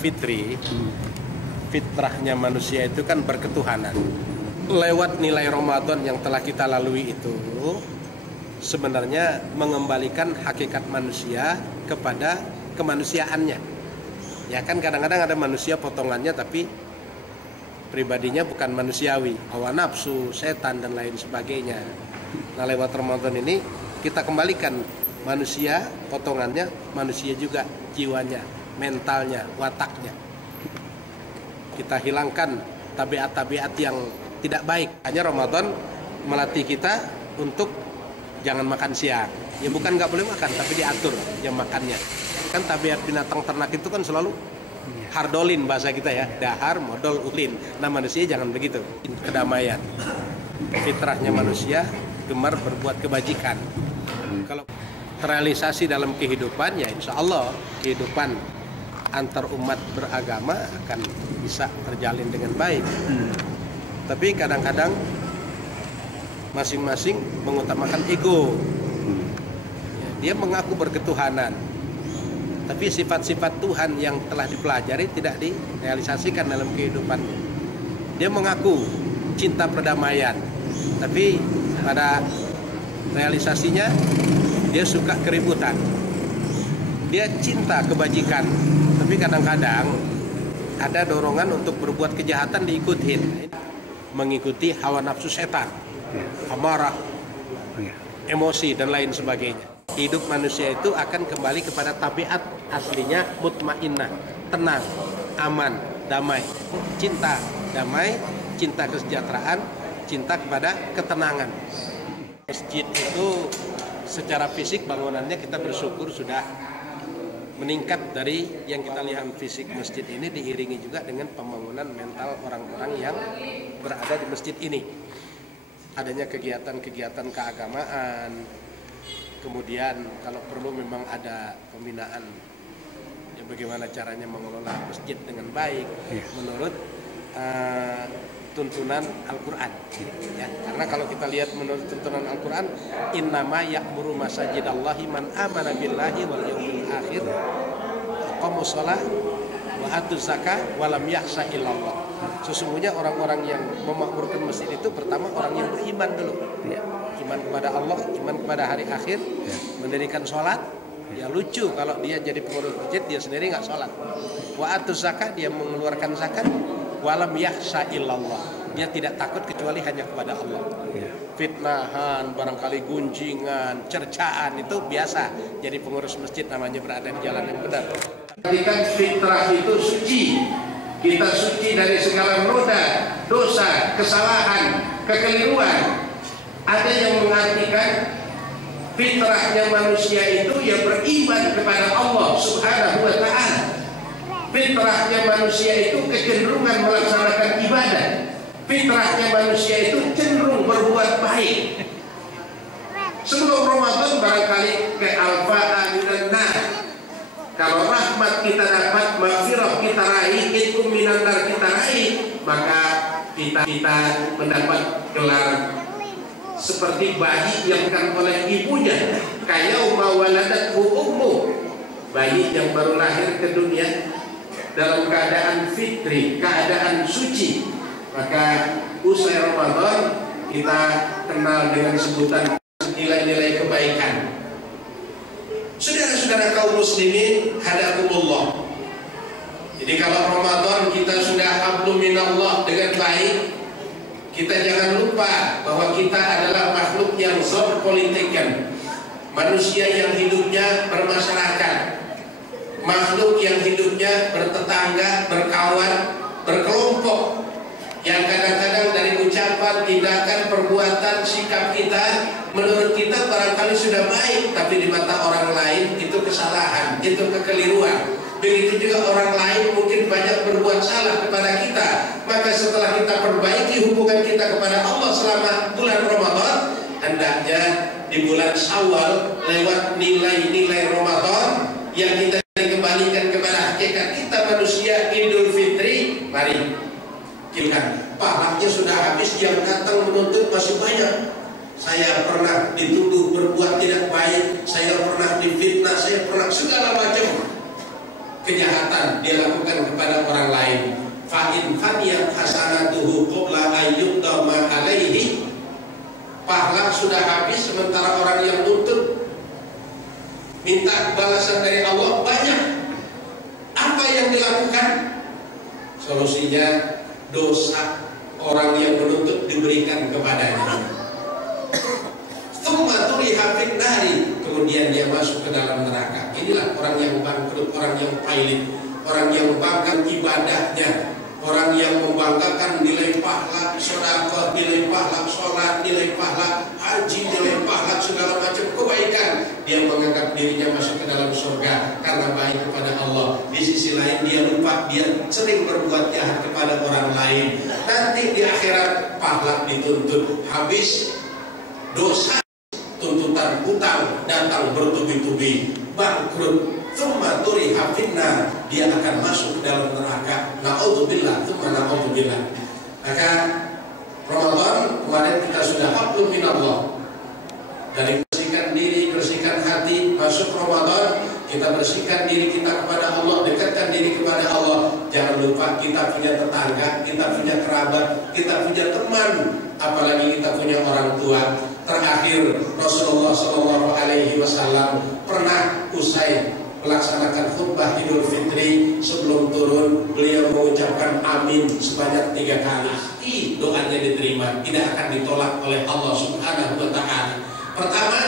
Fitri, fitrahnya manusia itu kan berketuhanan. Lewat nilai Ramadan yang telah kita lalui itu sebenarnya mengembalikan hakikat manusia kepada kemanusiaannya. Ya kan kadang-kadang ada manusia potongannya tapi pribadinya bukan manusiawi, hawa nafsu, setan dan lain sebagainya. Nah lewat Ramadan ini kita kembalikan manusia potongannya, manusia juga jiwanya, mentalnya, wataknya. Kita hilangkan tabiat-tabiat yang tidak baik. Hanya Ramadan melatih kita untuk jangan makan siang. Ya bukan nggak boleh makan, tapi diatur jam makannya. Kan tabiat binatang ternak itu kan selalu hardolin bahasa kita ya, dahar, modal, ulin. Nah manusia jangan begitu. Kedamaian. Fitrahnya manusia gemar berbuat kebajikan. Kalau terrealisasi dalam kehidupan, ya insya Allah kehidupan antar umat beragama akan bisa terjalin dengan baik. Tapi kadang-kadang masing-masing mengutamakan ego. Ya, dia mengaku berketuhanan, tapi sifat-sifat Tuhan yang telah dipelajari tidak direalisasikan dalam kehidupan. Dia mengaku cinta perdamaian, tapi pada realisasinya dia suka keributan. Dia cinta kebajikan, tapi kadang-kadang ada dorongan untuk berbuat kejahatan diikutin. Mengikuti hawa nafsu setan, amarah, emosi dan lain sebagainya. Hidup manusia itu akan kembali kepada tabiat aslinya mutmainnah, tenang, aman, damai, cinta damai, cinta kesejahteraan, cinta kepada ketenangan. Masjid itu secara fisik bangunannya kita bersyukur sudah meningkat dari yang kita lihat fisik masjid ini, diiringi juga dengan pembangunan mental orang-orang yang berada di masjid ini. Adanya kegiatan-kegiatan keagamaan, kemudian kalau perlu memang ada pembinaan ya bagaimana caranya mengelola masjid dengan baik menurut tuntunan Al-Quran ya. Karena kalau kita lihat menurut tuntunan Al-Quran, innama ya'muru masajidallahi man amana billahi wal yawmil akhir aqamus shalah wa atuz zakah wa lam yakhsha illallah. Sesungguhnya orang-orang yang memakmurkan masjid itu pertama orang yang beriman dulu, iman kepada Allah, iman kepada hari akhir, mendirikan sholat. Ya lucu kalau dia jadi pengurus masjid dia sendiri nggak sholat. Wa atuz zakah, dia mengeluarkan zakat. Walam yakhsha illallah, dia tidak takut kecuali hanya kepada Allah. Fitnahan, barangkali gunjingan, cercaan itu biasa. Jadi pengurus masjid namanya berada di jalan yang benar. Ketika fitrah itu suci, kita suci dari segala noda, dosa, kesalahan, kekeliruan. Ada yang mengartikan fitrahnya manusia itu ya beriman kepada Allah Subhanahu wa Ta'ala. Fitrahnya manusia itu kecenderungan melaksanakan ibadah. Fitrahnya manusia itu cenderung berbuat baik. Sebelum Ramadan barangkali ke al-fa'an dan nar. Kalau rahmat kita dapat, maghfirah kita raih, itqum minan nar kita raih, maka kita mendapat gelar seperti bayi yang bukan oleh ibunya, kayauma waladathu ummu, bayi yang baru lahir ke dunia dalam keadaan fitri, keadaan suci. Maka usai Ramadan kita kenal dengan sebutan nilai-nilai kebaikan. Saudara-saudara kaum muslimin hadakumullah. Jadi kalau Ramadan kita sudah abdu minallah dengan baik, kita jangan lupa bahwa kita adalah makhluk yang zoopolitikan, manusia yang hidupnya bermasyarakat, makhluk yang hidupnya bertetangga, berkawan, berkelompok, yang kadang-kadang dari ucapan, tindakan, perbuatan, sikap kita menurut kita barangkali sudah baik, tapi di mata orang lain itu kesalahan, itu kekeliruan. Begitu juga orang lain mungkin banyak berbuat salah kepada kita. Maka setelah kita perbaiki hubungan kita kepada Allah selama bulan Ramadan, hendaknya di bulan Syawal lewat nilai-nilai Ramadan yang kita dikembalikan kepada hakikat kita manusia, Idul Fitri. Mari kita, pahalanya sudah habis, yang datang menuntut masih banyak. Saya pernah dituduh berbuat tidak baik, saya pernah difitnah, saya pernah segala macam. kejahatan dia lakukan kepada orang lain, fa in faniyat hasanatuhu qabla ayyuqda ma alaihi, pahala sudah habis sementara orang yang nuntut minta balasan dari Allah banyak. Apa yang dilakukan? Solusinya dosa orang yang menuntut diberikan kepadanya. Tsumma turiha fin nari, kemudian dia masuk ke dalam neraka. Inilah orang yang bangkrut, orang yang pailit, orang yang membanggakan ibadahnya, orang yang membanggakan nilai pahala sedekah, nilai pahala sholat, nilai pahala haji, nilai pahala segala macam kebaikan. Dia menganggap dirinya masuk ke dalam surga karena baik kepada Allah. Di sisi lain dia lupa dia sering berbuat jahat kepada orang lain. Nanti di akhirat pahala dituntut habis, dosa tuntutan hutang datang bertubi-tubi, bangkrut. Tsumma turiha finnar, dia akan masuk ke dalam neraka. Na'udzubillah, tsumma na'udzubillah. Maka Ramadan kemarin kita sudah hablum minallah, dari bersihkan diri, bersihkan hati. Masuk Ramadan kita bersihkan diri kita kepada Allah, dekatkan diri kepada Allah. Jangan lupa kita punya tetangga, kita punya kerabat, kita punya teman, apalagi kita punya orang tua. Terakhir Rasulullah SAW pernah usai melaksanakan khutbah Idul Fitri, sebelum turun beliau mengucapkan amin sebanyak 3 kali. Doanya diterima, tidak akan ditolak oleh Allah Subhanahu wa Ta'ala. Pertama,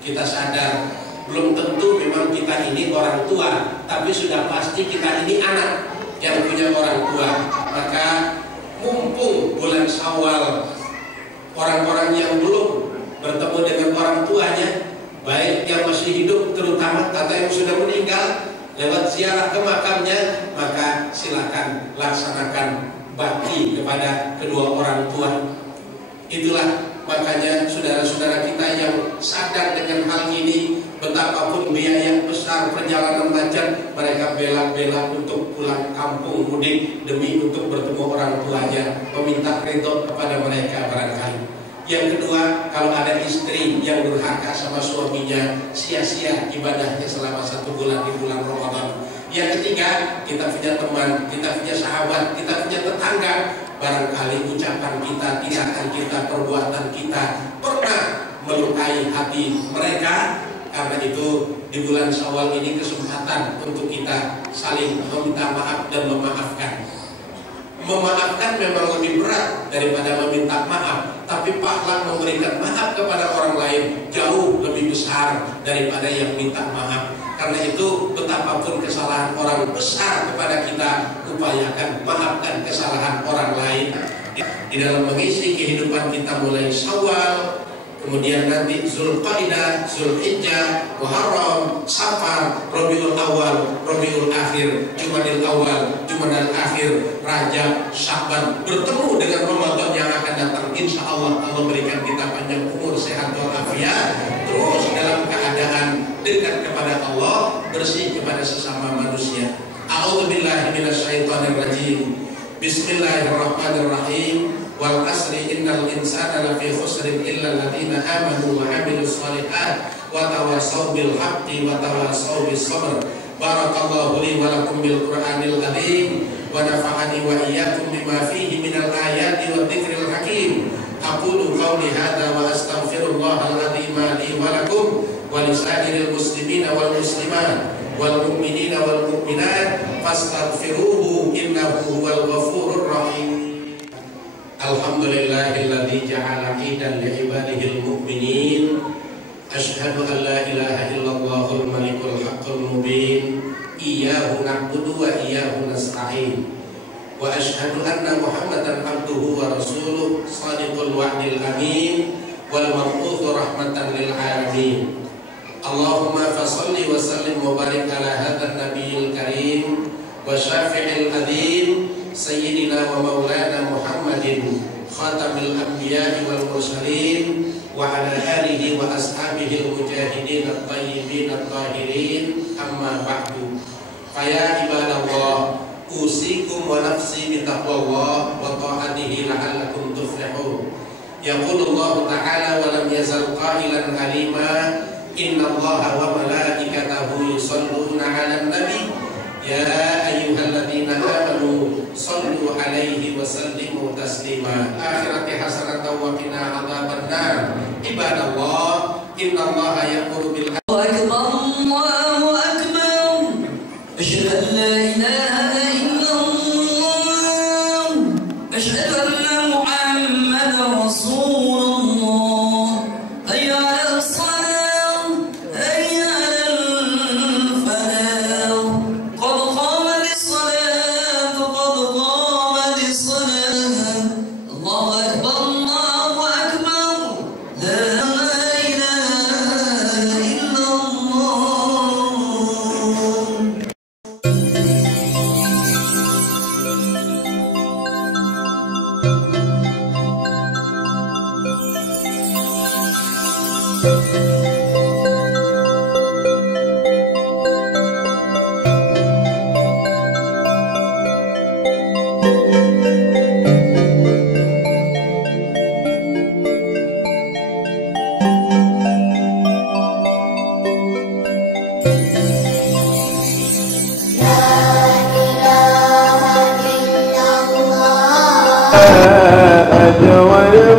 kita sadar belum tentu memang kita ini orang tua, tapi sudah pasti kita ini anak yang punya orang tua. Maka mumpung bulan Syawal, orang-orang yang belum bertemu dengan orang tuanya, baik yang masih hidup terutama atau yang sudah meninggal, lewat ziarah ke makamnya, maka silakan laksanakan bakti kepada kedua orang tua. Itulah makanya saudara-saudara kita yang sadar dengan hal ini, betapapun biaya besar perjalanan macet, mereka bela-bela untuk pulang kampung mudik demi untuk bertemu orang tuanya, meminta ridho kepada mereka barangkali. Yang kedua, kalau ada istri yang durhaka sama suaminya, sia-sia ibadahnya selama 1 bulan di bulan Ramadan. Yang ketiga, kita punya teman, kita punya sahabat, kita punya tetangga, barangkali ucapan kita, tindakan kita, perbuatan kita pernah melukai hati mereka. Karena itu di bulan Syawal ini kesempatan untuk kita saling meminta maaf dan memaafkan. Memaafkan memang lebih berat daripada meminta maaf, tapi pahala memberikan maaf kepada orang lain jauh lebih besar daripada yang minta maaf. Karena itu betapapun kesalahan orang besar kepada kita, upayakan maafkan kesalahan orang lain. Di dalam mengisi kehidupan kita mulai Syawal, kemudian nanti Zulqaidah, Zulhijjah, Muharram, Safar, Rabiul Awal, Rabiul Akhir, Jumadil Awal, Jumadil Akhir, Rajab, Sya'ban, bertemu dengan Ramadan yang akan datang. Insya Allah Allah berikan kita panjang umur, sehat walafiat, terus dalam keadaan dekat kepada Allah, bersih kepada sesama manusia. A'udzubillahi minasyaitonirrajim. Bismillahirrahmanirrahim. Wal asri innal insana lafi khusrin illa alladziina aamanu wa 'amilus shalihat wa tawassaw bil haqqi wa tawassaw bis sabr. Barakallahu li wa lakum bil Qur'anil azim wa nafa'ani wa iyyakum bima fihi minal ayati wa dzikril hakim. Aqulu qawli hadza wa astaghfirullahal azim li wa lakum wa lisairil muslimina wal muslimat wal mu'minina wal mu'minat fastaghfiruhu innahu huwal ghafurur rahim. Alhamdulillahilladzi ja'ala 'idan li 'ibadihil mu'minin. Asyhadu an la ilaha illallahul malikul haqqul mubin. Iyyahu na'budu wa iyyahu nasta'in. Wa asyhadu anna Muhammadan 'abduhu wa rasuluh, shadiqul wa'dil amin, wal mab'utsu rahmatan lil alamin. Allahumma fasholli wa sallim wa barik ala hadzal nabiyil karim wa syafi'il adzim Sayyidina wa maulana Muhammadin khatamil anbiya'i wal mursalin wa ala alihi wa ashabihi al-mujahidin at-tayyibin at-tahirin, amma ba'du. Faya ibadallah, usikum wa nafsi bitaqwallah wa ta'atihi la'allakum tuflihun. Yaqulullahu ta'ala wa lam yazal qailan alima, innallaha wa malaikatahu yusalluna 'alan nabi Ya ayyuhalladzina amanu sallu alaihi wa sallimu taslima. Akhirati hasanatan wa qina adzabannar. Ibadallah, innallaha ya'muru bil Allahu akbar. Asyhadu an la ilaha illallah. Asyhadu anna Muhammadar Rasulullah. Hayya 'alas salah, hayya 'alal falah. Qad qamatis salah, qad qamatis salah. Allahu akbar, Allahu akbar. La ilaha illallah. أجود